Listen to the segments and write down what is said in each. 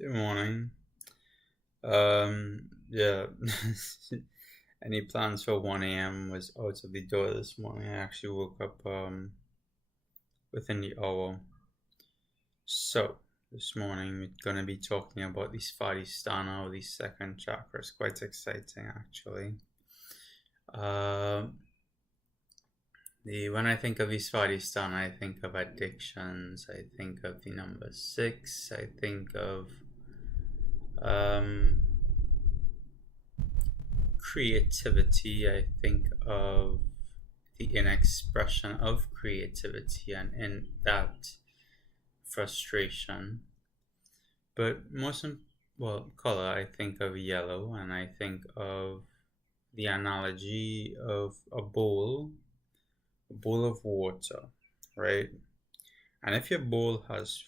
Good morning. Yeah. Any plans for 1 a.m. was out of the door this morning. I actually woke up within the hour. So, this morning we're gonna be talking about the Svadhisthana or the second chakra. It's quite exciting actually. When I think of the Svadhisthana, I think of addictions, I think of the number 6, I think of creativity, I think of the inexpression of creativity and in that frustration. But color, I think of yellow, and I think of the analogy of a bowl of water, right? And if your bowl has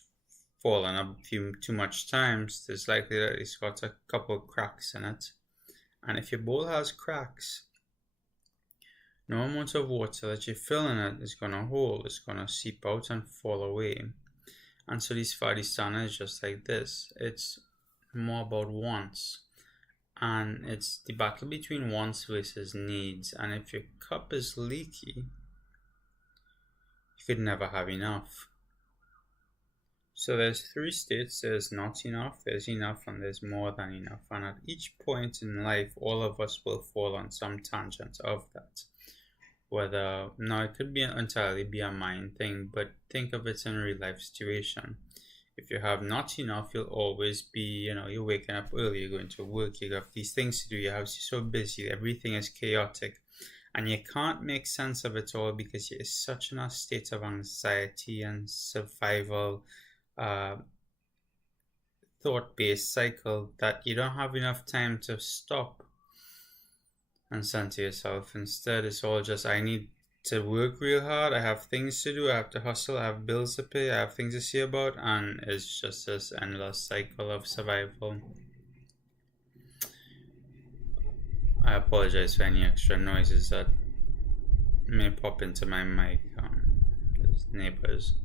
fallen a few too much times, there's likely that it's got a couple of cracks in it. And if your bowl has cracks, no amount of water that you fill in it is going to hold, it's going to seep out and fall away. And so this Svadhisthana is just like this. It's more about wants. And it's the battle between wants versus needs. And if your cup is leaky, you could never have enough. So there's 3 states. There's not enough, there's enough, and there's more than enough. And at each point in life, all of us will fall on some tangent of that. Now it could entirely be a mind thing, but think of it in a real life situation. If you have not enough, you'll always be, you're waking up early, you're going to work, you have these things to do, you're so busy, everything is chaotic, and you can't make sense of it all because you're such in a state of anxiety and survival thought-based cycle that you don't have enough time to stop and send to yourself. Instead, it's all just, I need to work real hard, I have things to do, I have to hustle, I have bills to pay, I have things to see about, and it's just this endless cycle of survival. I apologize for any extra noises that may pop into my mic. There's neighbors.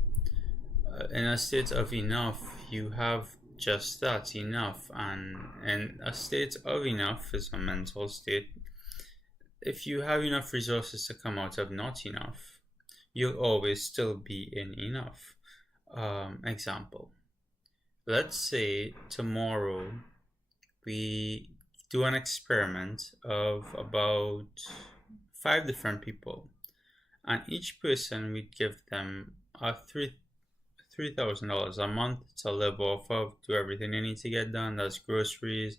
In a state of enough, you have just that, enough, and a state of enough is a mental state. If you have enough resources to come out of not enough, you'll always still be in enough. Example, let's say tomorrow we do an experiment of about 5 different people, and each person we'd give them a $3,000 a month to live off of, do everything they need to get done. That's groceries,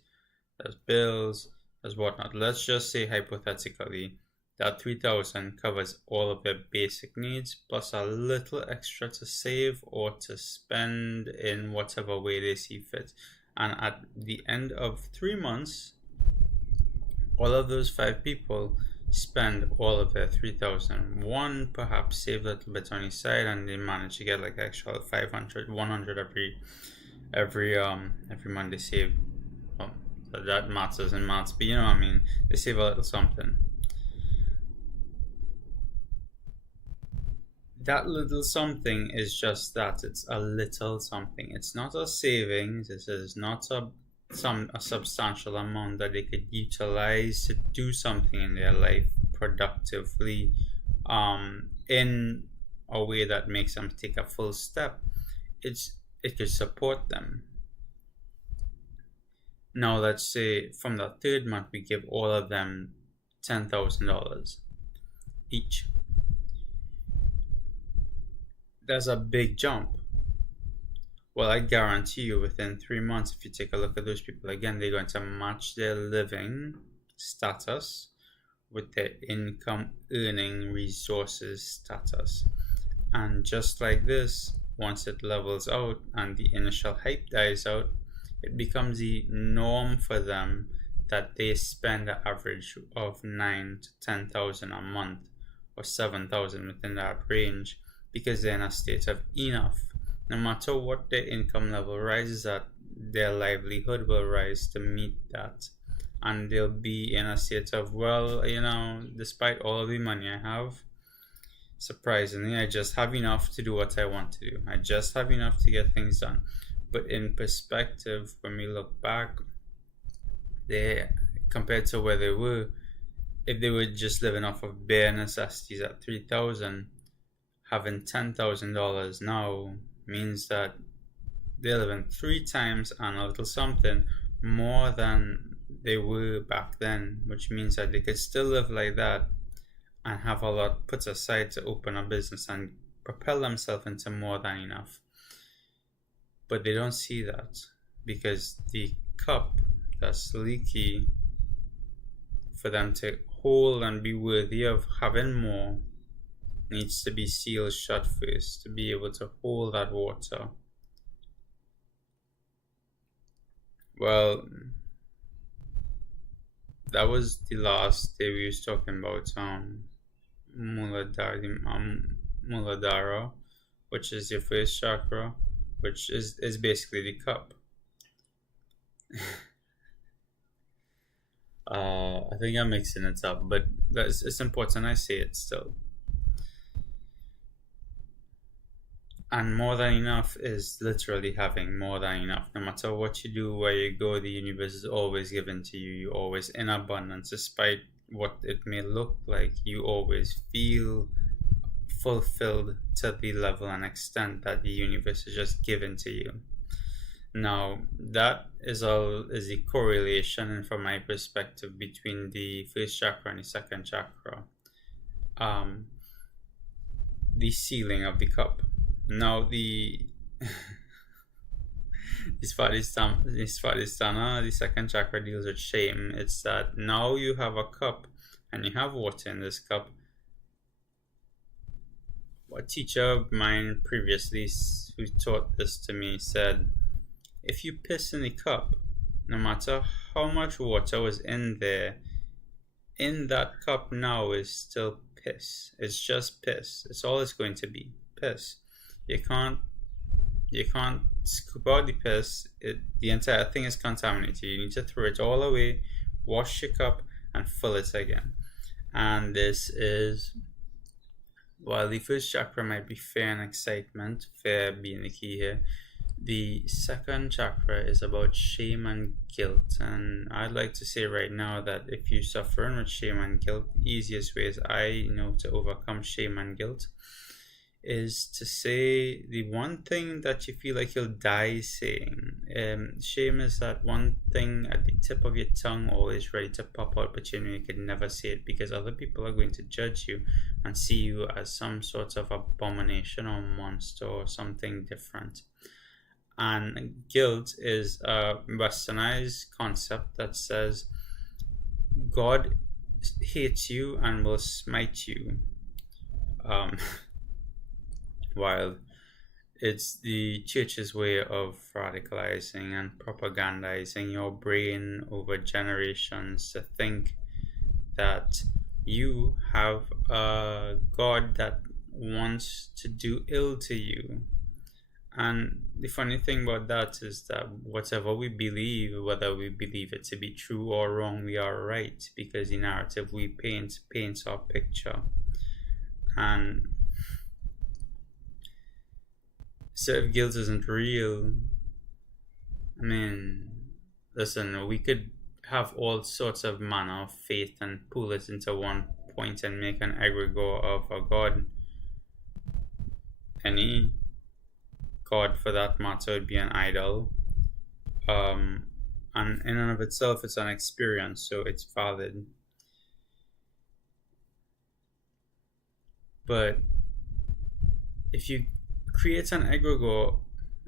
that's bills, that's whatnot. Let's just say hypothetically that 3,000 covers all of their basic needs plus a little extra to save or to spend in whatever way they see fit. And at the end of 3 months, all of those 5 people spend all of their 3,000. One perhaps save a little bit on his side, and they manage to get like extra 500, 100 every month they save. So that matters in maths, but you know what I mean. They save a little something. That little something is just that. It's a little something. It's not a savings. This is not a substantial amount that they could utilize to do something in their life productively, in a way that makes them take a full step. It could support them. Now let's say from the 3rd month we give all of them $10,000 each. There's a big jump. Well, I guarantee you within 3 months, if you take a look at those people again, they're going to match their living status with their income earning resources status. And just like this, once it levels out and the initial hype dies out, it becomes the norm for them that they spend an average of 9 to 10,000 a month or 7,000 within that range, because they're in a state of enough. No matter what their income level rises at, their livelihood will rise to meet that. And they'll be in a state of, despite all of the money I have, surprisingly, I just have enough to do what I want to do. I just have enough to get things done. But in perspective, when we look back, they compared to where they were, if they were just living off of bare necessities at 3,000, having $10,000 now means that they're living three times and a little something more than they were back then, which means that they could still live like that and have a lot put aside to open a business and propel themselves into more than enough. But they don't see that because the cup that's leaky for them to hold and be worthy of having more needs to be sealed shut first to be able to hold that water. Well, that was the last day we was talking about Muladhara, which is your first chakra, which is basically the cup. I think I'm mixing it up, but it's important I say it still. And more than enough is literally having more than enough. No matter what you do, where you go, the universe is always given to you. You're always in abundance, despite what it may look like. You always feel fulfilled to the level and extent that the universe is just given to you. Now, that is a correlation from my perspective between the first chakra and the second chakra. The sealing of the cup. Now the Svadhisthana, the second chakra, deals with shame. It's that now you have a cup and you have water in this cup. A teacher of mine previously who taught this to me said, if you piss in the cup, no matter how much water was in there, in that cup now is still piss. It's just piss. It's all it's going to be, piss. You can't scoop out the piss. The entire thing is contaminated. You need to throw it all away, wash your cup, and fill it again. And this is, while the first chakra might be fear and excitement, fear being the key here, the second chakra is about shame and guilt. And I'd like to say right now that if you're suffering with shame and guilt, the easiest ways I know to overcome shame and guilt is to say the one thing that you feel like you'll die saying. Shame is that one thing at the tip of your tongue, always ready to pop out, but you know you could never say it because other people are going to judge you and see you as some sort of abomination or monster or something different. And guilt is a westernized concept that says God hates you and will smite you. While it's the church's way of radicalizing and propagandizing your brain over generations to think that you have a God that wants to do ill to you. And the funny thing about that is that whatever we believe, whether we believe it to be true or wrong, we are right because the narrative we paints our picture. And so if guilt isn't real, I mean, listen, we could have all sorts of manner of faith and pull it into one point and make an egregore of a God. Any God, for that matter, would be an idol. And in and of itself, it's an experience, so it's valid. But if you create an egregore,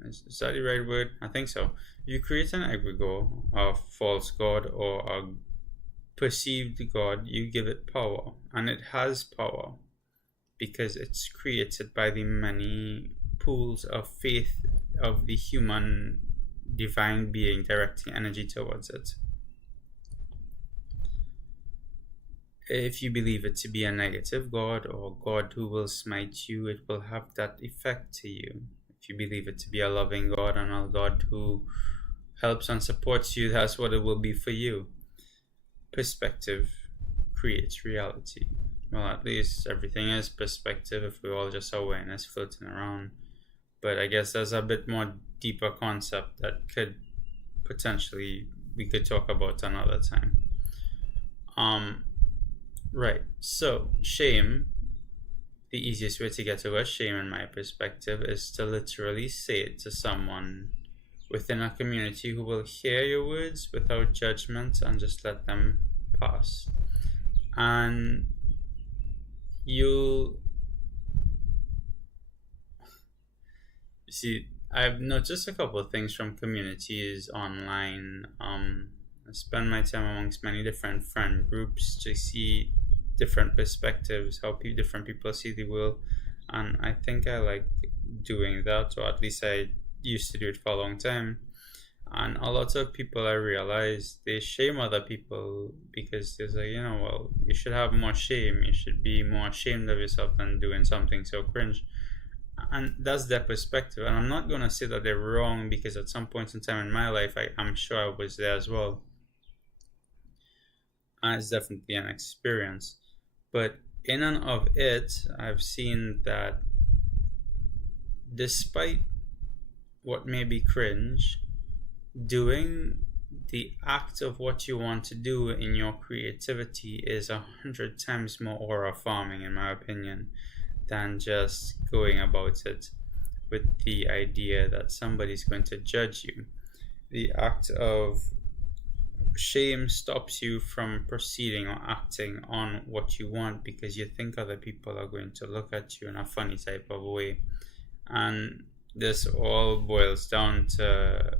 is that the right word? I think so. You create an egregore, a false god or a perceived god, you give it power, and it has power because it's created by the many pools of faith of the human divine being directing energy towards it. If you believe it to be a negative God or God who will smite you, it will have that effect to you. If you believe it to be a loving God and a God who helps and supports you, that's what it will be for you. Perspective creates reality. Well, at least everything is perspective if we're all just awareness floating around. But I guess there's a bit more deeper concept that could potentially we could talk about another time. Um, right. So shame, the easiest way to get over shame, in my perspective, is to literally say it to someone within a community who will hear your words without judgment and just let them pass. And you'll see, I've noticed a couple of things from communities online. I spend my time amongst many different friend groups to see different perspectives, how different people see the world, and I think I like doing that, or at least I used to do it for a long time. And a lot of people, I realize, they shame other people because they're like, well, you should have more shame. You should be more ashamed of yourself than doing something so cringe. And that's their perspective. And I'm not going to say that they're wrong because at some point in time in my life, I'm sure I was there as well. And it's definitely an experience. But in and of it, I've seen that despite what may be cringe, doing the act of what you want to do in your creativity is 100 times more aura farming, in my opinion, than just going about it with the idea that somebody's going to judge you. The act of shame stops you from proceeding or acting on what you want because you think other people are going to look at you in a funny type of way. And this all boils down to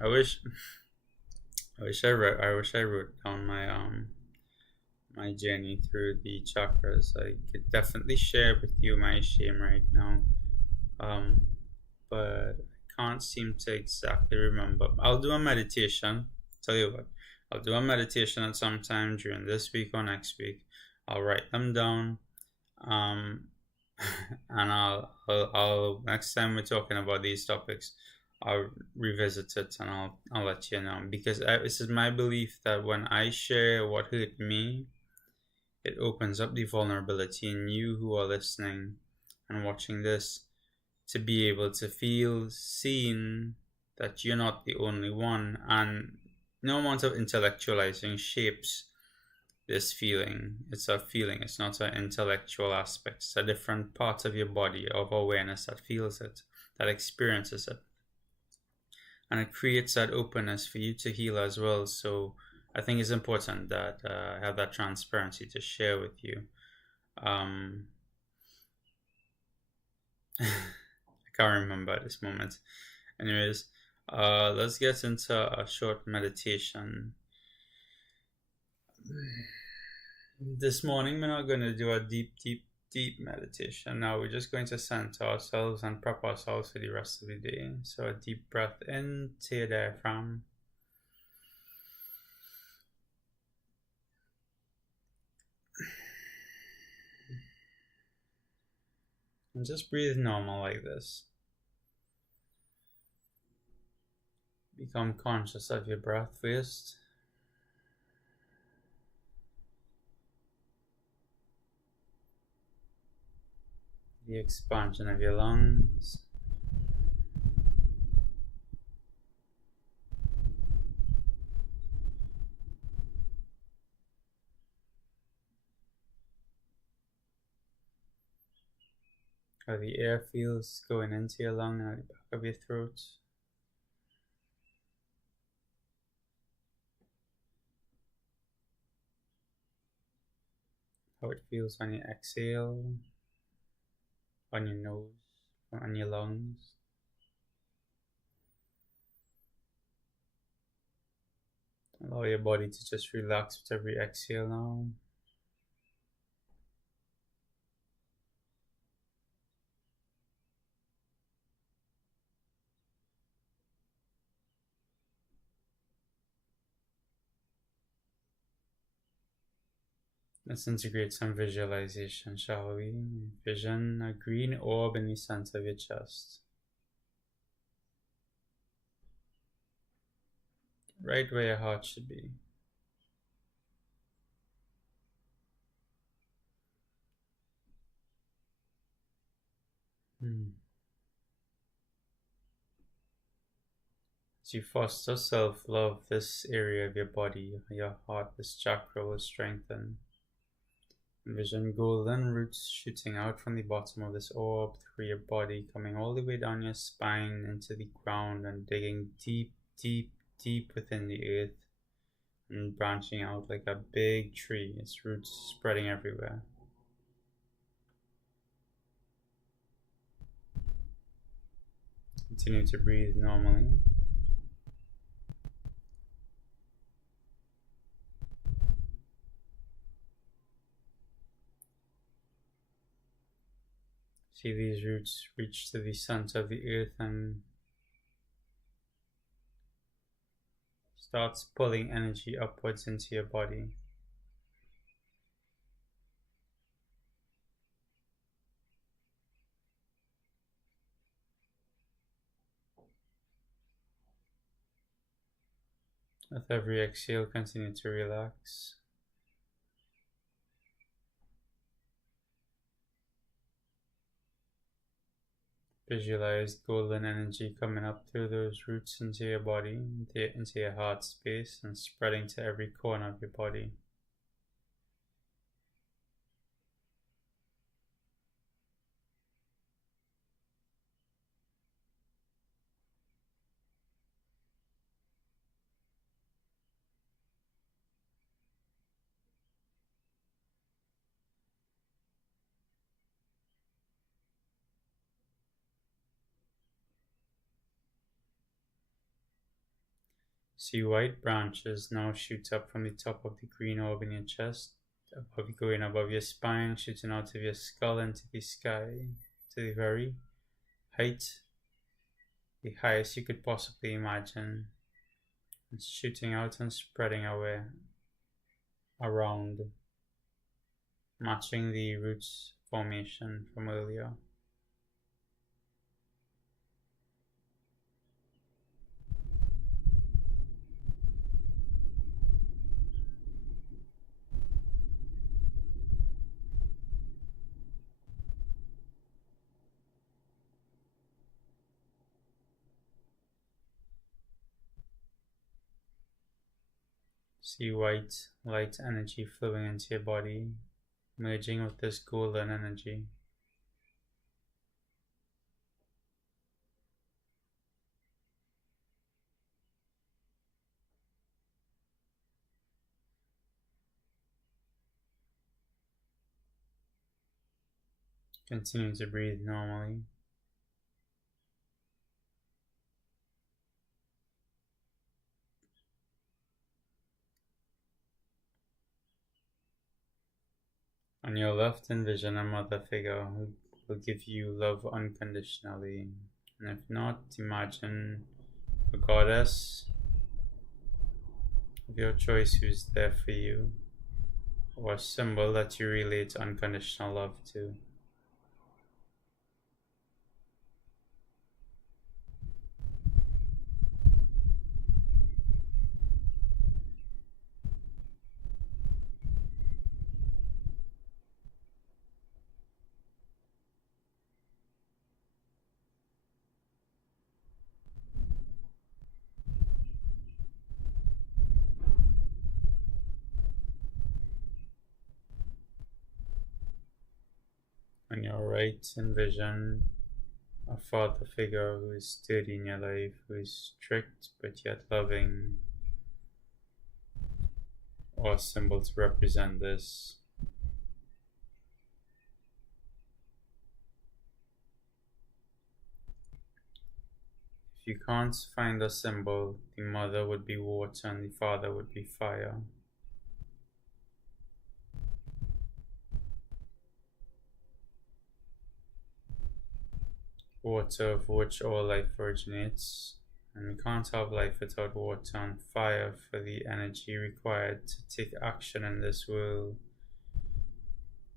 I wish I wish I wrote down my journey through the chakras. I could definitely share with you my shame right now. Um but I can't seem to exactly remember. I'll do a meditation. Tell you what, I'll do a meditation at some time during this week or next week. I'll write them down. Um, and I'll next time we're talking about these topics, I'll revisit it and I'll let you know because this is my belief that when I share what hurt me, it opens up the vulnerability in you who are listening and watching this to be able to feel seen, that you're not the only one, and no amount of intellectualizing shapes this feeling. It's a feeling, it's not an intellectual aspect. It's a different part of your body of awareness that feels it, that experiences it. And it creates that openness for you to heal as well. So I think it's important that I have that transparency to share with you. I can't remember at this moment. Anyways, let's get into a short meditation. This morning, we're not going to do a deep meditation. Now, we're just going to center ourselves and prep ourselves for the rest of the day. So, a deep breath in to your diaphragm. And just breathe normal like this. Become conscious of your breath first. The expansion of your lungs. How the air feels going into your lung and at the back of your throat. How it feels when you exhale, on your nose, on your lungs. Allow your body to just relax with every exhale now. Let's integrate some visualization, shall we? Vision a green orb in the center of your chest. Right where your heart should be. As you foster self love, this area of your body, your heart, this chakra will strengthen. Envision golden roots shooting out from the bottom of this orb through your body, coming all the way down your spine into the ground and digging deep, deep, deep within the earth and branching out like a big tree, its roots spreading everywhere. Continue to breathe normally. See these roots reach to the center of the earth and starts pulling energy upwards into your body. With every exhale, continue to relax. Visualize golden energy coming up through those roots into your body, into your heart space, and spreading to every corner of your body. See white branches now shoot up from the top of the green orb in your chest, going above your spine, shooting out of your skull into the sky, to the very height, the highest you could possibly imagine. It's shooting out and spreading away around, matching the roots formation from earlier. See white light energy flowing into your body, merging with this golden energy. Continue to breathe normally. On your left, envision a mother figure who will give you love unconditionally. And if not, imagine a goddess of your choice who's there for you, or a symbol that you relate unconditional love to. On your right, envision a father figure who is sturdy in your life, who is strict but yet loving, or a symbol to represent this. If you can't find a symbol, the mother would be water and the father would be fire. Water, of which all life originates, and we can't have life without water, and fire for the energy required to take action in this world.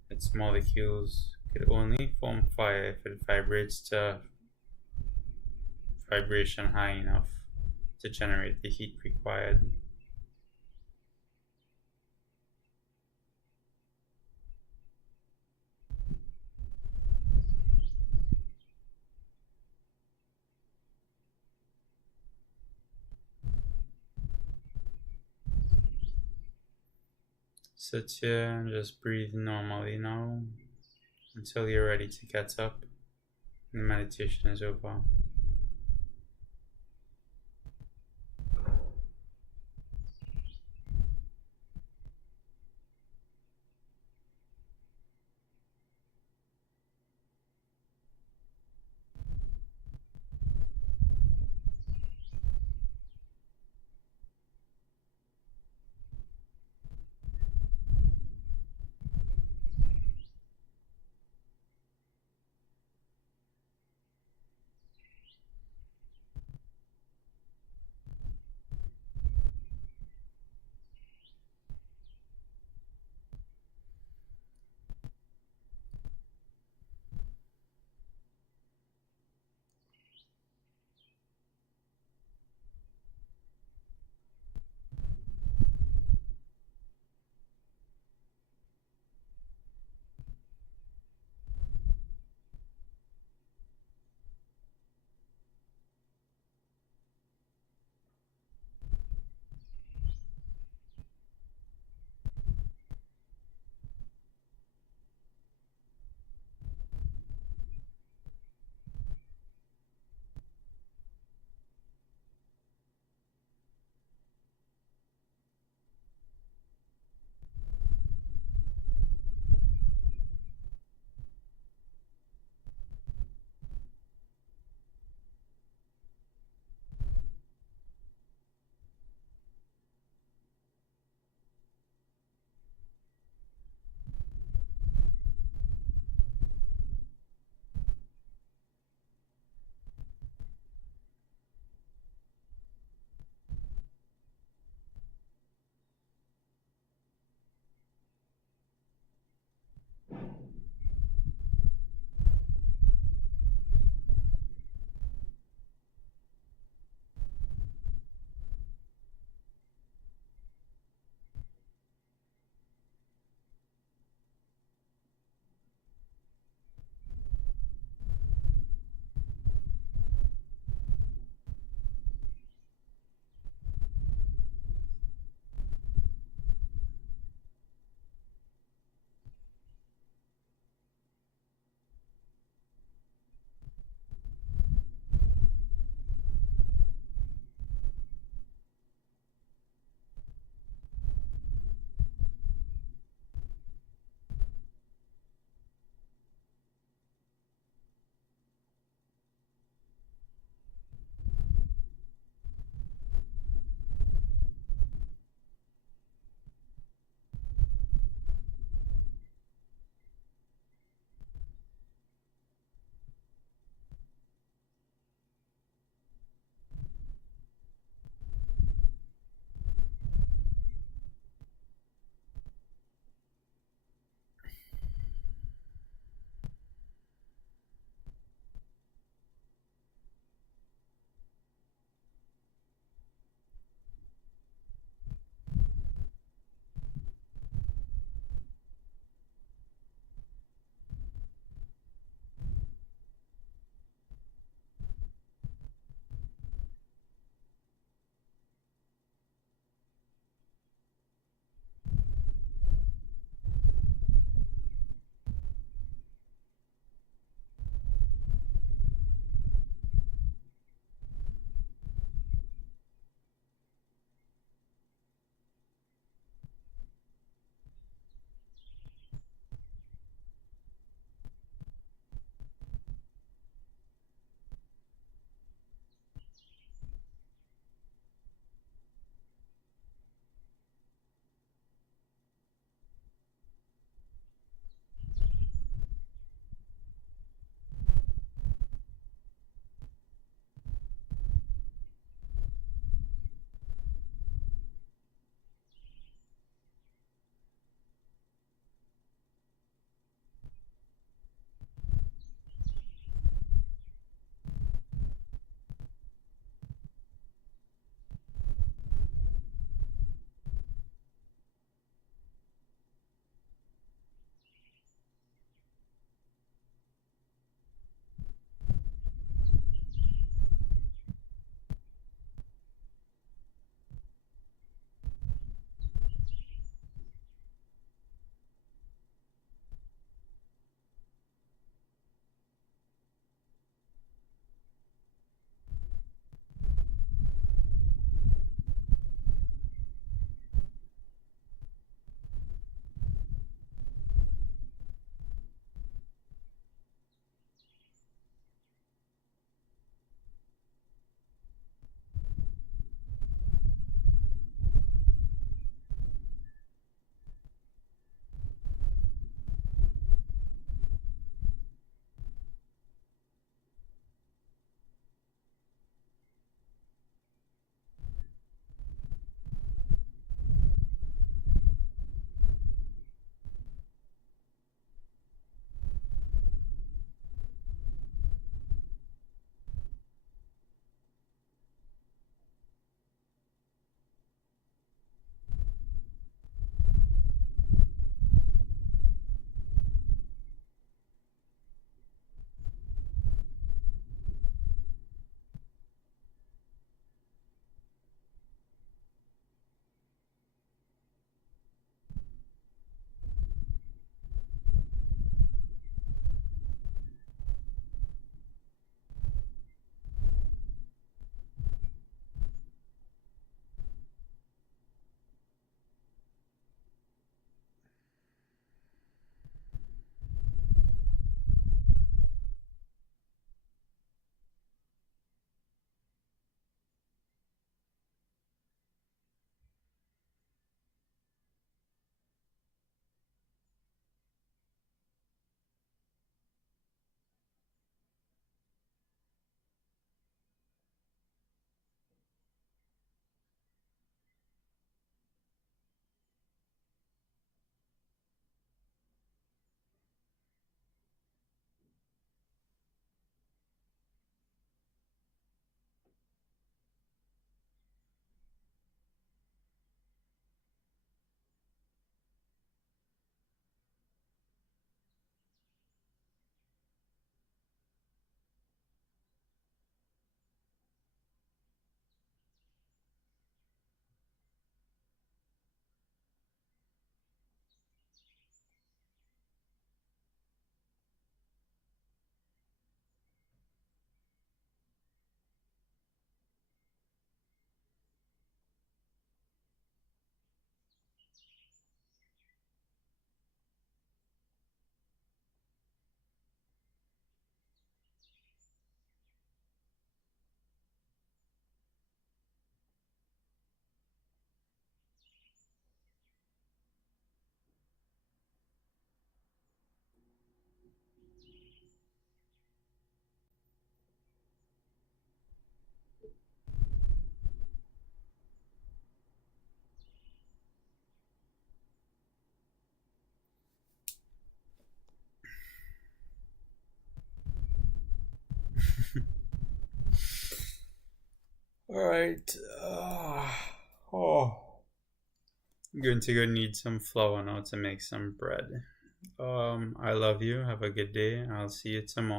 Its molecules could only form fire if it vibrates to vibration high enough to generate the heat required. Sit here and just breathe normally now until you're ready to get up and the meditation is over. right. Oh. I'm going to go need some flour now to make some bread. I love you. Have a good day. I'll see you tomorrow.